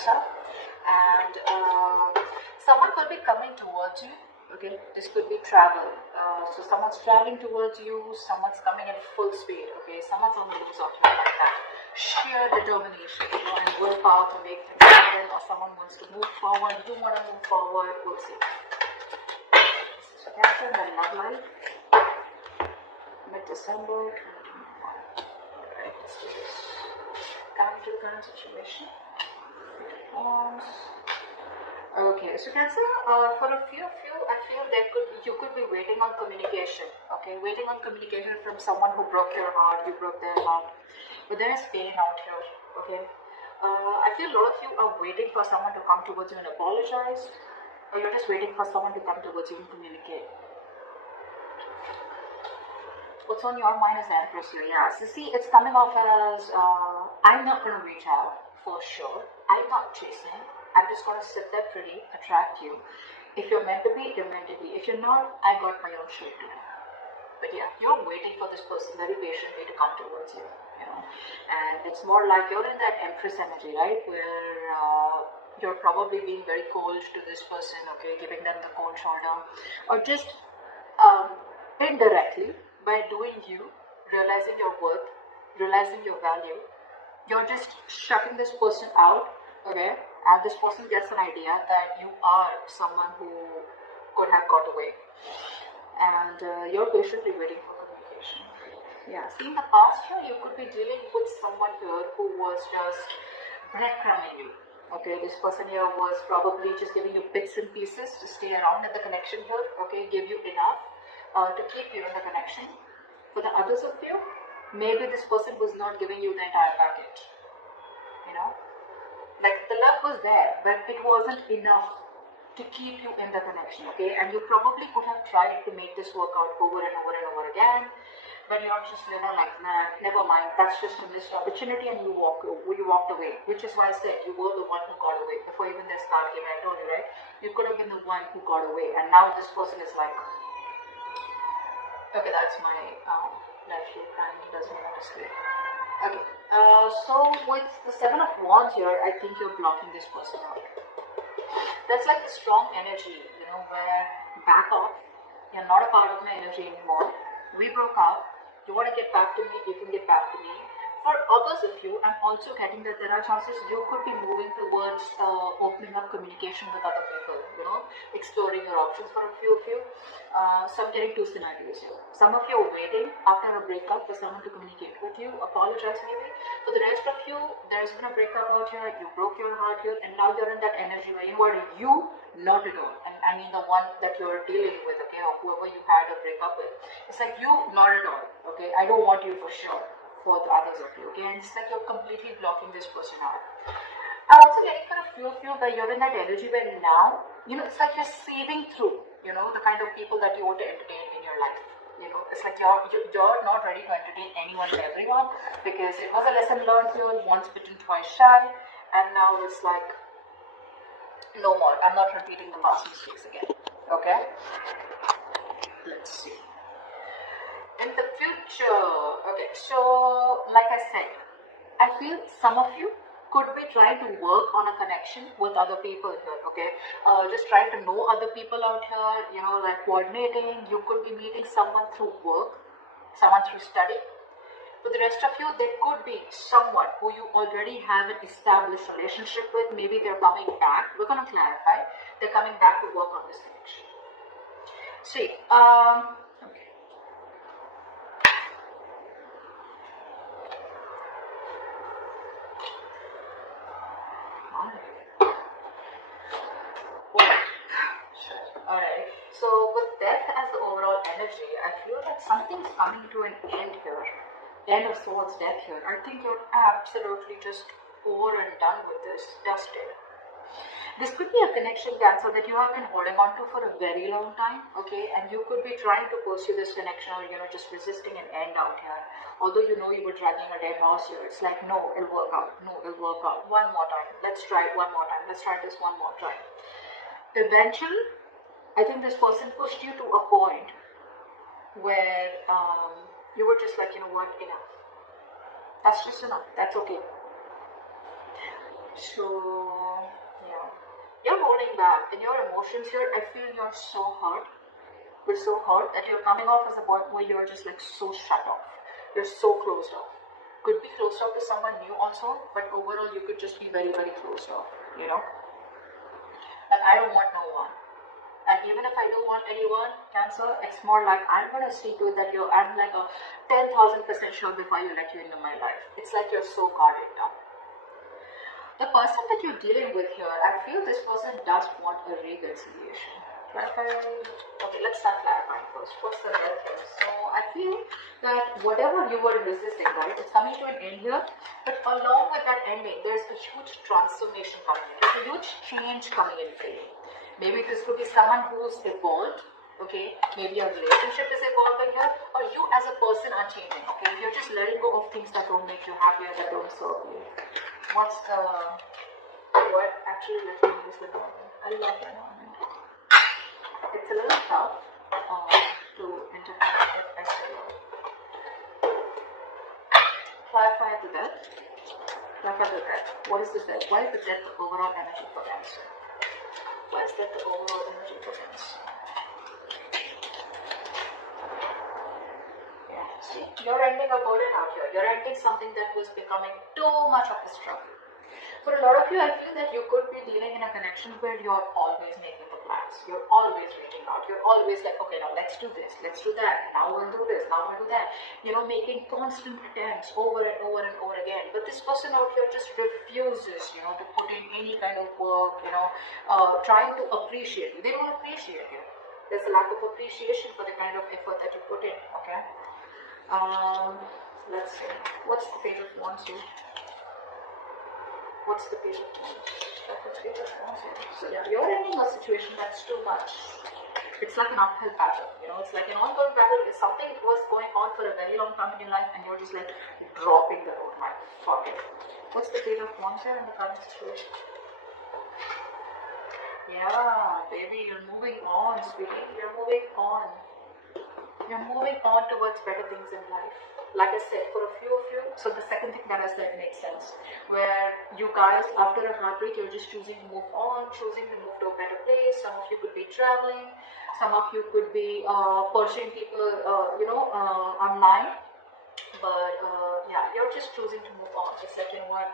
versa. And someone could be coming towards you. Okay, this could be travel. So someone's traveling towards you, someone's coming at full speed. Okay, someone's on the loose out here like that. Sheer determination, and willpower to make things happen, or someone wants to move forward, you want to move forward, we'll see. This is for Cancer, the love life. Mid-December 2021. Alright, let's do this. Coming to the current situation. Okay, so Cancer, for a few of you, I feel you could be waiting on communication. Okay, waiting on communication from someone who broke your heart, you broke their heart. But there is pain out here. Okay, I feel a lot of you are waiting for someone to come towards you and apologize, or you're just waiting for someone to come towards you and communicate. What's on your mind is the Empress here. Yeah, so see, it's coming off as I'm not going to reach out for sure. I'm not chasing. I'm just going to sit there pretty, attract you. If you're meant to be, you're meant to be. If you're not, I got my own shit to do. But yeah, you're waiting for this person very patiently to come towards you, you know. And it's more like you're in that Empress energy, right? Where you're probably being very cold to this person, okay, giving them the cold shoulder, or just indirectly, by doing you, realizing your worth, realizing your value, you're just shutting this person out, okay? And this person gets an idea that you are someone who could have got away, and you're patiently waiting for communication. Yeah, see, in the past here, you could be dealing with someone here who was just breadcrumbing you. Okay, this person here was probably just giving you bits and pieces to stay around in the connection here. Okay, give you enough to keep you in the connection. For the others of you, maybe this person was not giving you the entire package. You know, like the love was there, but it wasn't enough to keep you in the connection. Okay, and you probably could have tried to make this work out over and over and over again, but you're just, you know, like, nah, never mind, that's just a missed opportunity, and you walked away. Which is why I said you were the one who got away before even this card came. I told you, right? You could have been the one who got away, and now this person is like, okay, that's my life shield crying. He doesn't want to sleep. Okay, so with the Seven of Wands here, I think you're blocking this person out. That's like a strong energy, you know, where back off. You're not a part of my energy anymore. We broke up. You want to get back to me, you can get back to me. For others of you, I'm also getting that there are chances you could be moving towards opening up communication with other people, you know, exploring your options. For a few of you. So I'm getting two scenarios here. Some of you are waiting after a breakup for someone to communicate with you, apologize maybe. For the rest of you, there's been a breakup out here, you broke your heart here, and now you're in that energy where you are you, not at all. And I mean the one that you're dealing with, okay, or whoever you had a breakup with. It's like you, not at all, okay. I don't want you for sure. For the others of you, okay, and it's like you're completely blocking this person out. I'm also getting for a few of you where you're in that energy where now, you know, it's like you're saving through, you know, the kind of people that you want to entertain in your life. You know, it's like you're not ready to entertain anyone and everyone, because it was a lesson learned here, once bitten, twice shy, and now it's like, no more, I'm not repeating the past mistakes again, okay? Let's see. In the future, okay, so like I said, I feel some of you could be trying to work on a connection with other people here, okay? Just trying to know other people out here, you know, like coordinating. You could be meeting someone through work, someone through study. For the rest of you, there could be someone who you already have an established relationship with. Maybe they're coming back. We're going to clarify. They're coming back to work on this connection. See, okay. Alright, so with death as the overall energy, I feel that something's coming to an end here. End of Swords, death here. I think you're absolutely just over and done with this, dusted. This could be a connection, Cancer, that you have been holding on to for a very long time, okay? And you could be trying to pursue this connection, or, you know, just resisting an end out here. Although you know you were dragging a dead horse here, it's like, no, it'll work out. No, it'll work out. One more time. Let's try it one more time. Let's try this one more time. Eventually, I think this person pushed you to a point where you were just like, you know what, enough. That's just enough. That's okay. So, yeah. You're holding back. In your emotions here, I feel you're so hurt. You're so hurt that you're coming off as a point where you're just like so shut off. You're so closed off. Could be closed off to someone new also, but overall you could just be very, very closed off, you know? Like, I don't want no one. And even if I do want anyone, Cancer, it's more like I'm gonna see to it that I'm like a 10,000% sure before you let you into my life. It's like you're so guarded now. The person that you're dealing with here, I feel this person does want a reconciliation. Okay, let's start clarifying first. What's the death here? So I feel that whatever you were resisting, right, it's coming to an end here. But along with that ending, there's a huge transformation coming in. There's a huge change coming in for you. Maybe this could be someone who's evolved. Okay, maybe your relationship is evolving here, or you as a person are changing. Okay, you're just letting go of things that don't make you happier, that don't serve you. What's the what? Actually, let me use the normal. I love the normal. It's a little tough to interpret if I say it. Clarify the death. Clarify the death. What is the death? Why is the death the overall energy for Cancer? Why is that the overall energy for Cancer? Yeah, see, you're ending a burden out here. You're ending something that was becoming too much of a struggle. For a lot of you, I feel that you could be dealing in a connection where you're always making the plans. You're always reaching out. You're always like, okay, now let's do this, let's do that. Now we'll do this, now we'll do that. You know, making constant attempts over and over and over again. But this person out here just refuses, you know, to put in any kind of work, you know, trying to appreciate you. They don't appreciate you. There's a lack of appreciation for the kind of effort that you put in, okay? Let's see. What's the Page of Wands here? What's the Page of Wands? So yeah, you're ending a situation that's too much. It's like an uphill battle, you know, it's like an ongoing battle. If something was going on for a very long time in your life and you're just like dropping the road, my fuck it. What's the Page of Wands here in the current situation? Yeah, baby, you're moving on, sweetie. You're moving on. You're moving on towards better things in life. Like I said, for a few of you, so the second thing that I said makes sense. Where you guys, after a heartbreak, you're just choosing to move on, choosing to move to a better place. Some of you could be traveling. Some of you could be pursuing people, online. But yeah, you're just choosing to move on. It's like, you know what,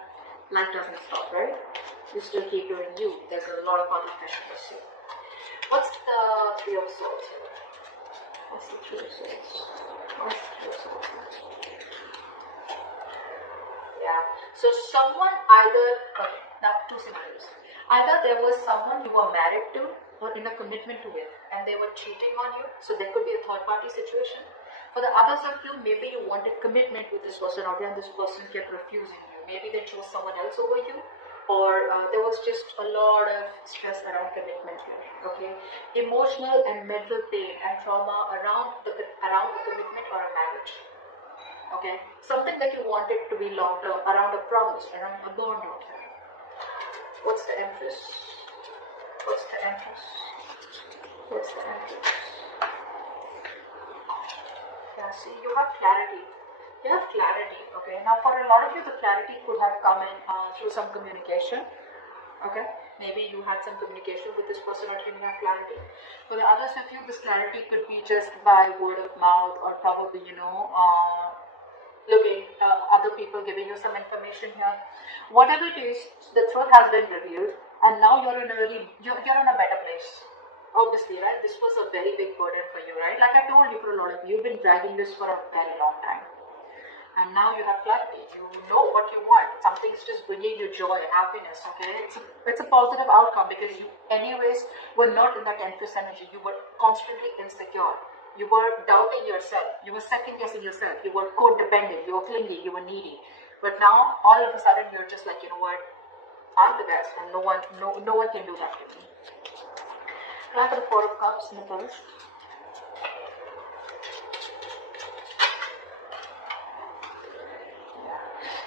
life doesn't stop, right? You still keep doing you. There's a lot of other pressure to see. What's the Three of Swords here? What's the Three of Swords? What's the Three of Swords? Yeah. So someone either, okay, now two scenarios. Either there was someone you were married to or in a commitment to with, and they were cheating on you. So there could be a third party situation. For the others of you, maybe you wanted commitment with this person out there and this person kept refusing you. Maybe they chose someone else over you. Or there was just a lot of stress around commitment here, okay? Emotional and mental pain and trauma around a commitment or a marriage, okay? Something that you wanted to be long-term, around a promise, around a bond out here. What's the Empress? What's the Empress? What's the Empress? Yeah, see, you have clarity. You have clarity, okay? Now, for a lot of you, the clarity could have come in through some communication, okay? Maybe you had some communication with this person or you have clarity. For the others of you, this clarity could be just by word of mouth or probably, you know, looking, other people giving you some information here. Whatever it is, the truth has been revealed and now you're in a better place. Obviously, right? This was a very big burden for you, right? Like I told you, for a lot of you, you've been dragging this for a very long time. And now you have clarity. You know what you want. Something's just bringing you joy, happiness, okay? It's a positive outcome because you anyways were not in that Empress energy. You were constantly insecure. You were doubting yourself. You were second guessing yourself. You were codependent. You were clingy. You were needy. But now, all of a sudden, you're just like, you know what? I'm the best and no one can do that to me. Can I have the Four of Cups in the purse?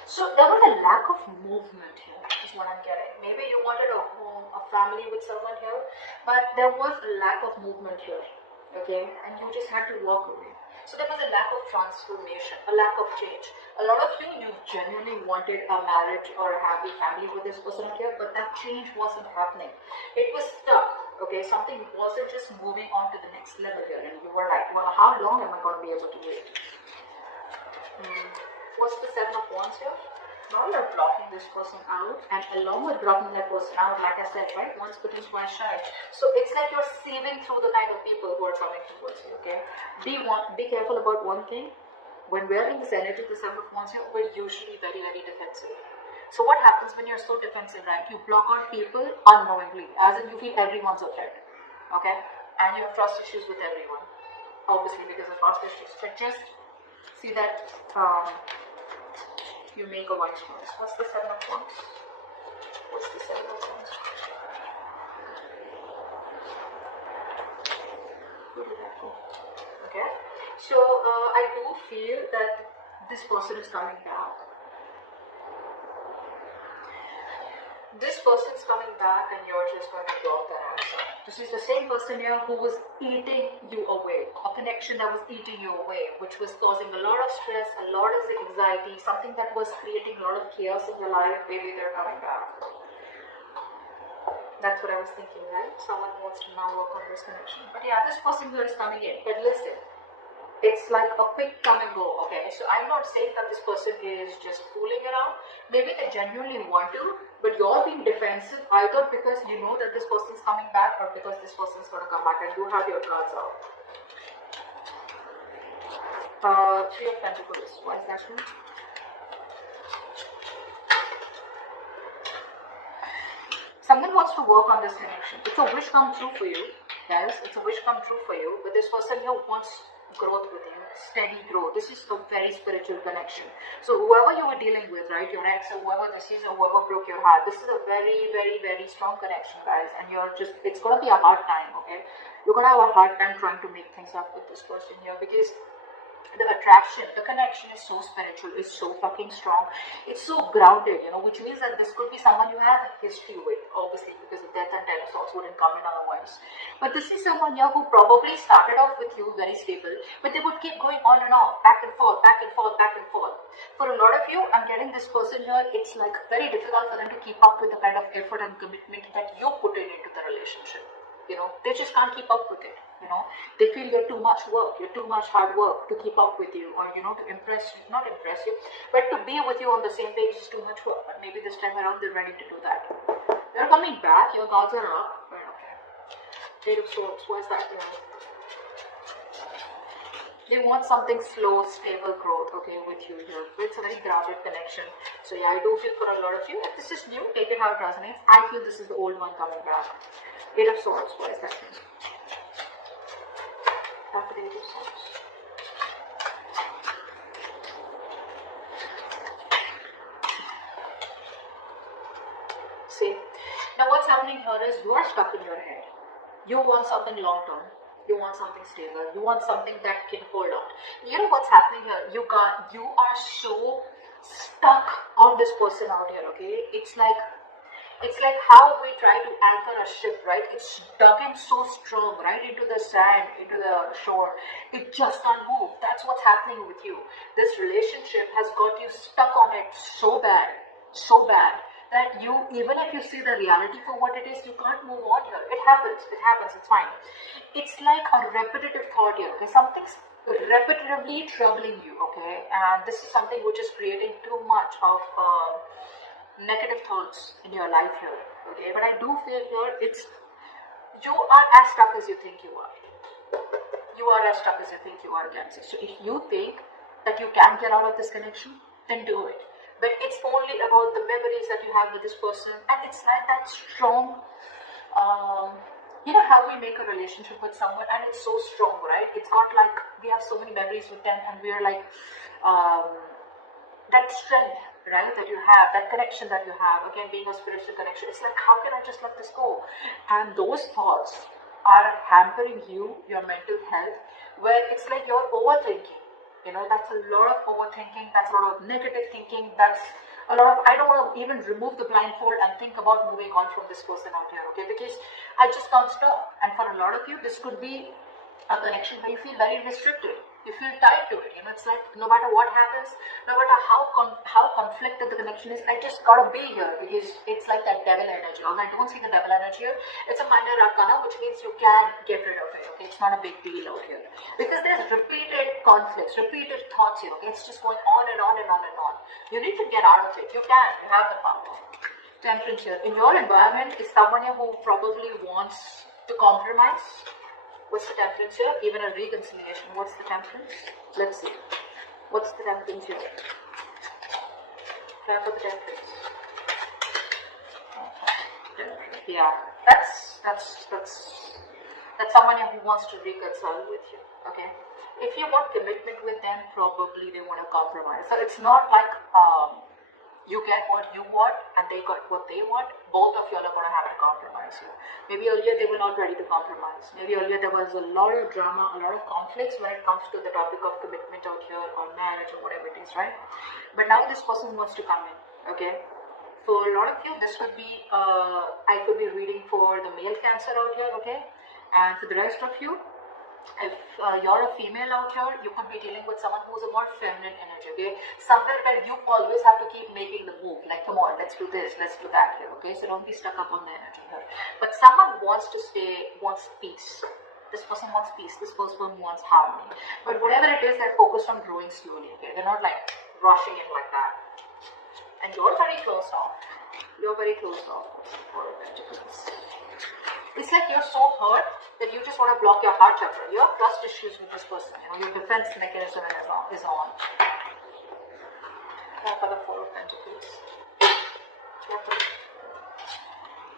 So there was a lack of movement here, is what I'm getting. Maybe you wanted a home, a family with someone here, but there was a lack of movement here, okay? And you just had to walk away. So there was a lack of transformation, a lack of change. A lot of you genuinely wanted a marriage or a happy family with this person out here, but that change wasn't happening. It was stuck. Okay, something wasn't just moving on to the next level here, and you were like, well, how long am I going to be able to wait? What's the Seven of Wands here? Now you're blocking this person out, and along with blocking that person out, like I said, right, once bitten, twice shy. So it's like you're sieving through the kind of people who are coming towards you, okay? Be careful about one thing. When we're in this energy, the Seven of Wands here, we're usually very, very defensive. So what happens when you're so defensive, right? You block out people unknowingly, as in you feel everyone's a threat, okay? And you have trust issues with everyone, obviously because of trust issues. But just see that you make a wise choice. What's the Seven of Wands? What's the Seven of Wands? Where did that go? Okay. So I do feel that this person is coming back. This person's coming back and you're just going to block that answer. This is the same person here who was eating you away. A connection that was eating you away, which was causing a lot of stress, a lot of anxiety, something that was creating a lot of chaos in your life. Maybe they're coming back. That's what I was thinking, right? Someone wants to now work on this connection. But yeah, this person here is coming in. But listen, it's like a quick come and go, okay? So I'm not saying that this person is just fooling around. Maybe they genuinely want to, but you're being defensive either because you know that this person is coming back or because this person is going to come back, and you have your cards out. Three of Pentacles. Why is that one? Someone wants to work on this connection. It's a wish come true for you, guys. It's a wish come true for you, but this person here wants growth with you, steady growth. This is a very spiritual connection. So whoever you were dealing with, right, your ex or whoever this is or whoever broke your heart, this is a very, very, very strong connection, guys, and you're just, it's going to be a hard time, okay? You're going to have a hard time trying to make things up with this person here because the attraction, the connection is so spiritual, it's so fucking strong, it's so grounded, you know, which means that this could be someone you have a history with, obviously, because the Death and Ten of Swords wouldn't come in otherwise. But this is someone here who probably started off with you very stable, but they would keep going on and off, back and forth, back and forth, back and forth. For a lot of you, I'm getting this person here, it's like very difficult for them to keep up with the kind of effort and commitment that you put into the relationship. You know, they just can't keep up with it. You know, they feel you're too much work, you're too much hard work to keep up with you, or, you know, to impress you, not impress you, but to be with you on the same page is too much work. But maybe this time around they're ready to do that. They're coming back, your guards are up. Right, okay. Eight of Swords, why is that here? They want something slow, stable growth, okay, with you here. It's a very grounded connection. So yeah, I do feel for a lot of you, if this is new, take it how it resonates. I feel this is the old one coming back. Eight of Swords, why is that here? After the Eight of Swords. See, now what's happening here is you are stuck in your head. You want something long term. You want something stable. You want something that can hold on. You know what's happening here? You are so stuck on this person out here, okay? It's like how we try to anchor a ship, right? It's dug in so strong, right, into the sand, into the shore. It just can't move. That's what's happening with you. This relationship has got you stuck on it so bad, that you, even if you see the reality for what it is, you can't move on here. It happens, it's fine. It's like a repetitive thought here, okay? Something's repetitively troubling you, okay? And this is something which is creating too much of negative thoughts in your life here, okay? But I do feel here you are as stuck as you think you are. You are as stuck as you think you are, Cancer. So if you think that you can get out of this connection, then do it. But it's only about the memories that you have with this person, and it's like that strong, you know how we make a relationship with someone and it's so strong, right? It's got like, we have so many memories with them and we're like, that strength, right, that you have, that connection that you have, again being a spiritual connection, it's like, how can I just let this go? And those thoughts are hampering you, your mental health, where it's like you're overthinking. You know, that's a lot of overthinking, that's a lot of negative thinking, that's a lot of, I don't want to even remove the blindfold and think about moving on from this person out here, okay, because I just can't stop. And for a lot of you, this could be a connection where you feel very restricted. You feel tied to it. It's like no matter what happens, no matter how conflicted the connection is, I just gotta be here because it's like that devil energy. Although I don't see the devil energy here, it's a minor arcana, which means you can get rid of it. Okay, it's not a big deal out here because there's repeated conflicts, repeated thoughts here. Okay, it's just going on and on and on and on. You need to get out of it. You can. You have the power. Temperance here. In your environment is someone here who probably wants to compromise. What's the temperance here? Even a reconciliation. What's the temperance? Let's see. What's the temperance here? Try for the temperance. Yeah, that's someone who wants to reconcile with you. Okay. If you want commitment with them, probably they want to compromise. So it's not like you get what you want and they got what they want. Both of you are going to have to compromise here. Maybe earlier they were not ready to compromise. Maybe earlier there was a lot of drama, a lot of conflicts when it comes to the topic of commitment out here or marriage or whatever it is, right? But now this person wants to come in, okay? For a lot of you, this could be, I could be reading for the male Cancer out here, okay? And for the rest of you, if you're a female out here, you could be dealing with someone who's a more feminine energy, okay? Somewhere where you always have to keep making the move, like, come on, let's do this, let's do that here, okay? So don't be stuck up on the energy here. But someone wants to wants peace. This person wants peace, this person wants harmony. But whatever it is, they're focused on growing slowly, okay? They're not like rushing in like that. And you're very closed off. You're very closed off. It's like you're so hurt that you just want to block your heart chakra. You have trust issues with this person. Your defense mechanism is on. For the Four of Pentacles.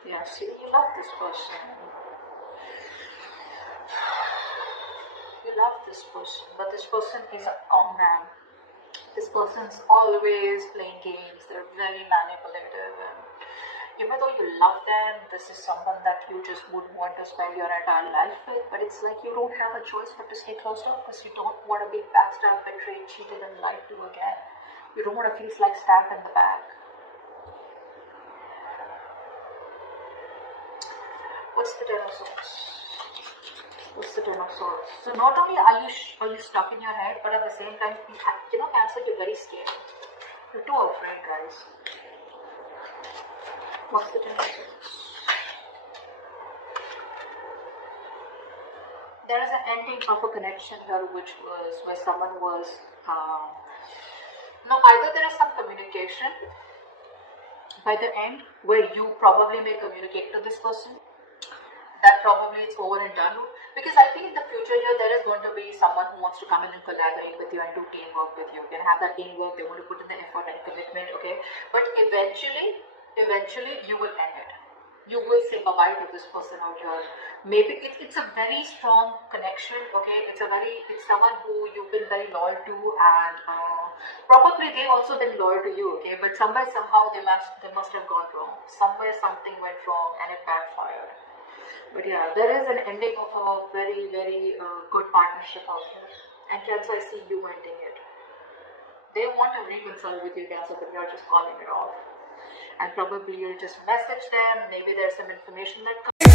Yeah, see, you love this person. You love this person, but this person is a con man. This person's always playing games. They're very manipulative, and even though you love them, this is someone that you just would want to spend your entire life with. But it's like you don't have a choice but to stay close to because you don't want to be backstabbed, betrayed, cheated, and lied to again. You don't want to feel like stabbed in the back. What's the Ten of Swords? What's the Ten of Swords? So not only are you stuck in your head, but at the same time, Cancer, you're very scared. You're too afraid, guys. What's the Ten of Swords? There is an ending of a connection here, which was where someone was. Either there is some communication by the end where you probably may communicate to this person. That probably it's over and done. Because I think in the future here, there is going to be someone who wants to come in and collaborate with you and do teamwork with you. You can have that teamwork, they want to put in the effort and commitment, okay? But eventually, you will end it. You will say bye-bye to this person out here. Maybe it's a very strong connection, okay? It's someone who you've been very loyal to, and probably they've also been loyal to you, okay? But somewhere, somehow, they must have gone wrong. Somewhere something went wrong and it backfired. But yeah, there is an ending of a very, very good partnership out here. And Cancer, I see you ending it. They want to reconcile with you, Cancer, but you're just calling it off. And probably you'll just message them. Maybe there's some information that comes.